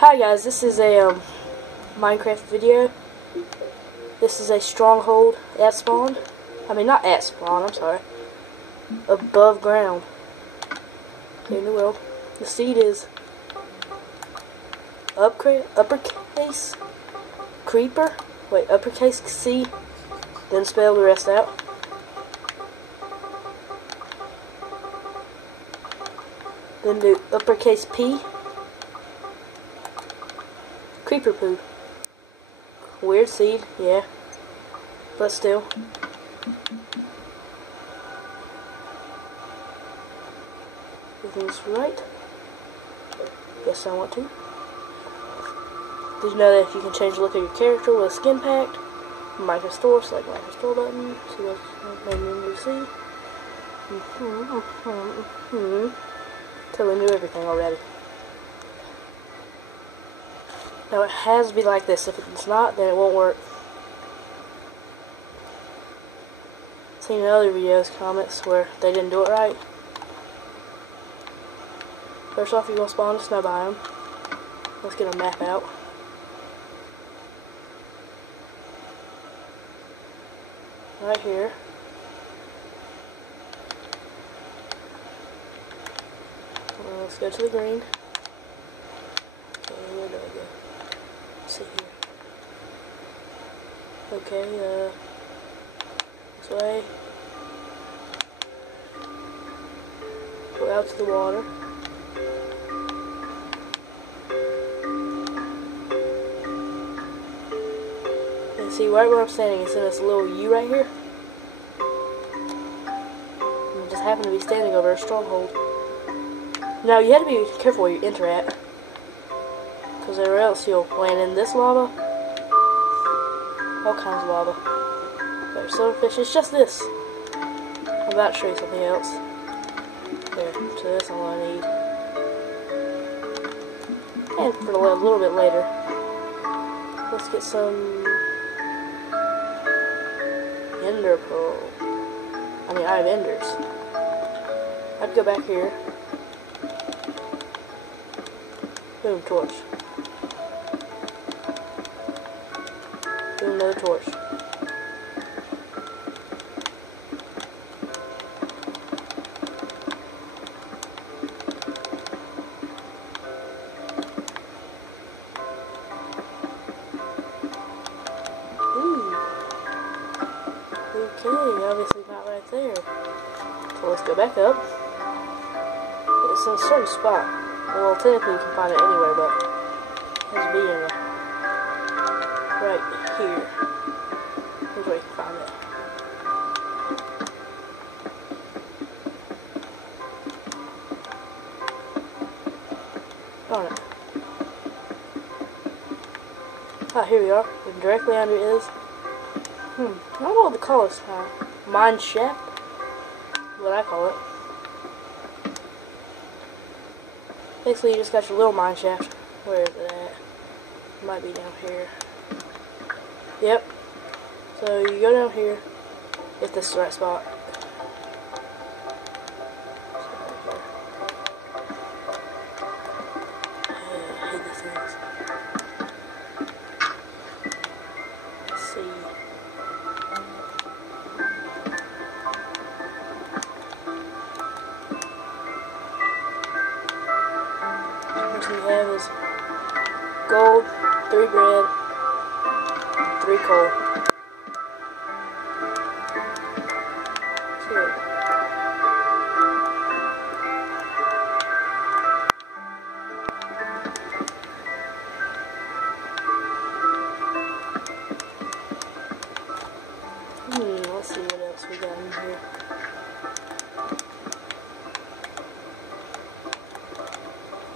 Hi guys, this is a Minecraft video. This is a stronghold at spawn. I mean, not at spawn, I'm sorry. Above ground. Okay, in the world. The seed is uppercase creeper. Wait, uppercase C. Then spell the rest out. Then do uppercase P. Creeper poo. Weird seed, yeah. But still. Everything's right. Guess I want to. Did you know that you can change the look of your character with a skin pack? Minecraft Store, select Minecraft Store button. See what's made new see. Totally knew everything already. Now it has to be like this. If it's not, then it won't work. Seen in other videos, comments where they didn't do it right. First off, you're gonna spawn a snow biome. Let's get a map out. Right here. Let's go to the green. So where do I go? Let's see here. Okay, this way. Go out to the water. And see, right where I'm standing, it's in this little U right here. And I just happen to be standing over a stronghold. Now, you have to be careful where you enter at, because or else you'll land in this lava. All kinds of lava. There's silverfish, it's just this. I'm about to show you something else. There, so that's all I need. And for a little bit later, let's get some ender pearl. I mean, I have enders. I'd go back here. Boom, torch. Boom, another torch. Ooh. Okay, obviously not right there. So let's go back up. It's in a certain spot. Well, technically you can find it anywhere, but it has to be in right here. Here's where you can find it. Darn it. Ah, here we are. And directly under it is, I don't know what to call this. Mine shaft? What I call it. Basically, you just got your little mine shaft. Where is it at? It might be down here. Yep. So you go down here, if this is the right spot. I hate these things. Let's see. First thing we have is gold, 3 bread, 3 coal. Let's see what else we got in here.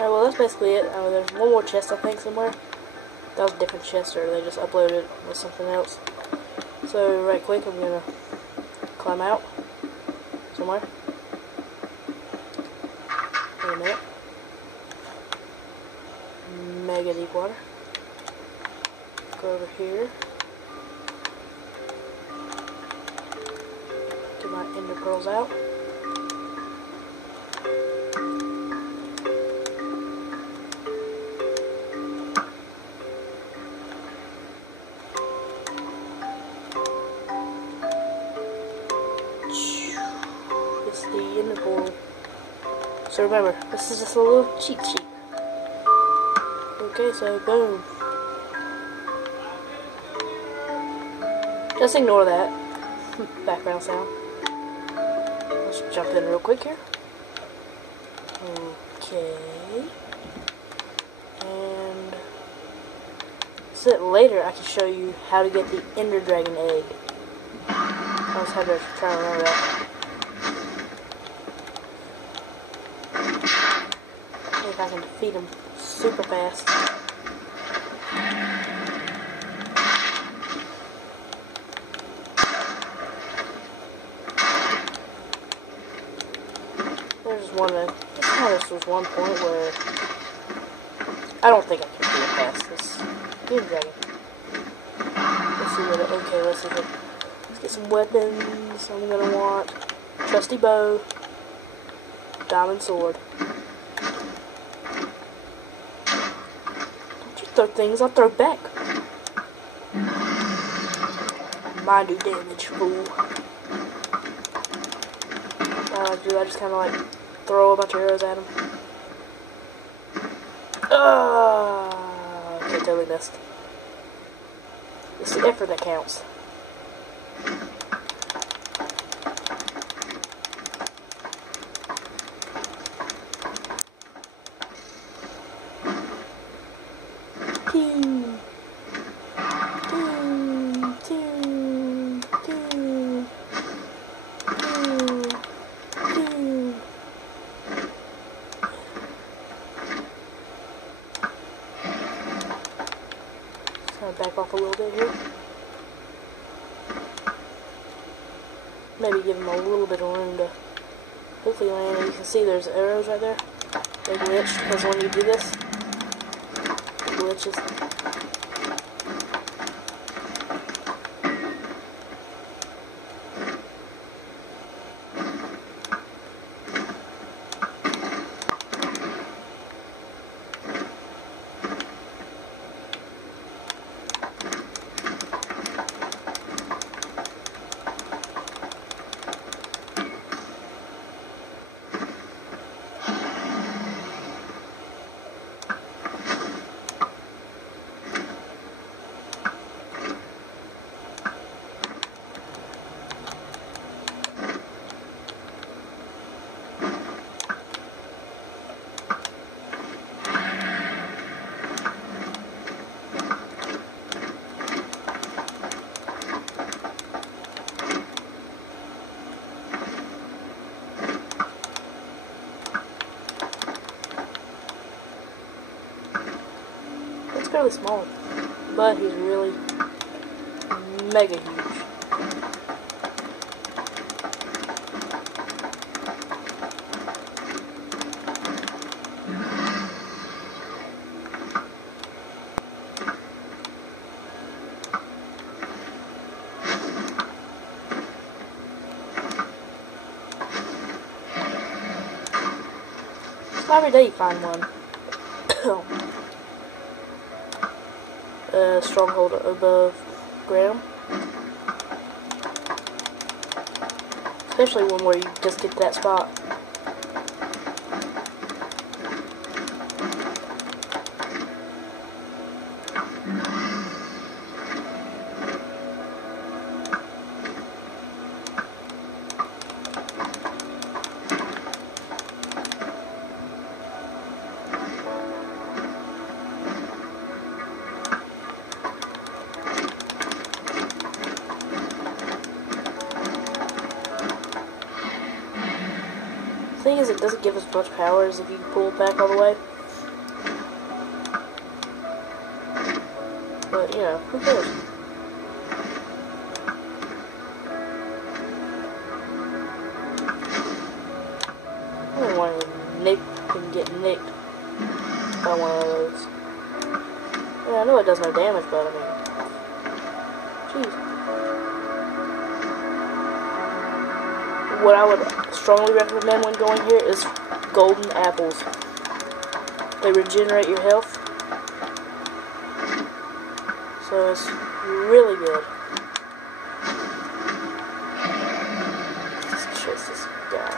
Alright, well that's basically it. There's one more chest I think somewhere. That was a different chest, or they just uploaded it with something else. So right quick, I'm gonna climb out somewhere. Wait a minute. Mega deep water. Go over here. Get my ender pearls out. So remember, this is just a little cheat sheet. Okay, so boom. Just ignore that background sound. Let's jump in real quick here. Okay. And so that later I can show you how to get the Ender Dragon egg. I just had to try to remember that. See if I can defeat him super fast. There's one. This was one point where I don't think I can do it past this Ender Dragon. Let's see what. Okay, let's get some weapons. I'm gonna want trusty bow, diamond sword. Don't you throw things? I'll throw back. Mind do damage, fool. I just kind of like throw a bunch of arrows at him. Okay, totally missed. It's the effort that counts. Back off a little bit here. Maybe give him a little bit of room to hopefully land. You can see there's arrows right there. They glitch because when you do this, it glitches. Fairly small, but he's really mega huge. Every day you find one. Stronghold above ground. Especially one where you just get that spot. The thing is, it doesn't give us much power as if you pull it back all the way. But, you know, who cares? I don't want to nick and get nicked by one of those. Yeah, I know it does no damage, but I mean, jeez. What I would strongly recommend when going here is golden apples. They regenerate your health, so it's really good. Let's chase this guy.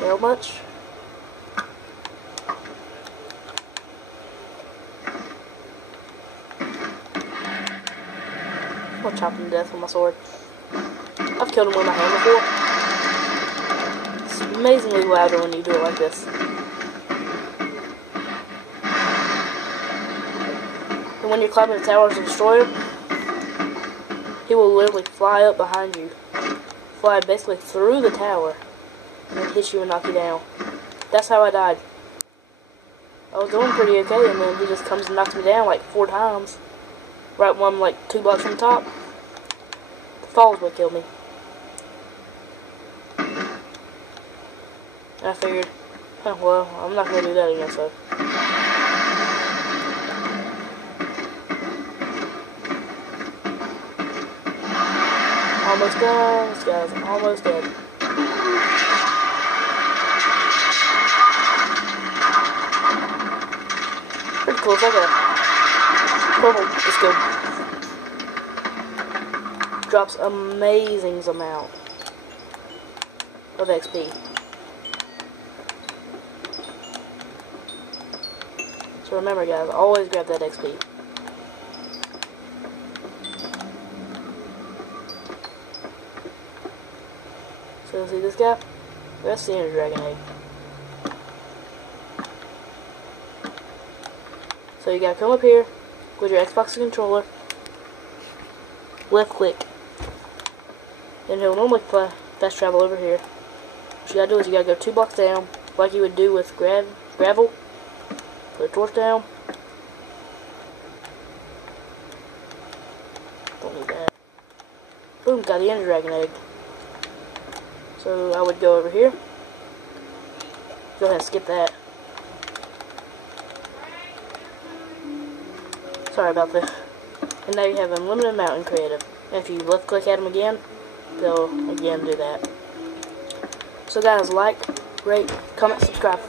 How much? I'll chop him to death with my sword. I've killed him with my hand before. It's amazingly louder when you do it like this. And when you're climbing the towers to destroy him, he will literally fly up behind you. Fly basically through the tower and then hit you and knock you down. That's how I died. I was doing pretty okay, and then he just comes and knocks me down like 4 times. Right when I'm like 2 blocks from the top. The fall is what killed me. And I figured, oh, well, I'm not going to do that again, so. Almost done. This guy's almost dead. Pretty cool. It's like a purple. It's good. Drops amazing amount of XP. So remember, guys, always grab that XP. So see this guy? That's the Ender Dragon Egg. So you gotta come up here with your Xbox controller, left click, and he'll normally fast travel over here. What you gotta do is you gotta go 2 blocks down, like you would do with gravel. Put a torch down. Don't need that. Boom, got the Ender Dragon Egg. So I would go over here. Go ahead and skip that. Sorry about this. And now you have Unlimited Mountain Creative. And if you left click at them again, they'll again do that. So guys, like, rate, comment, subscribe.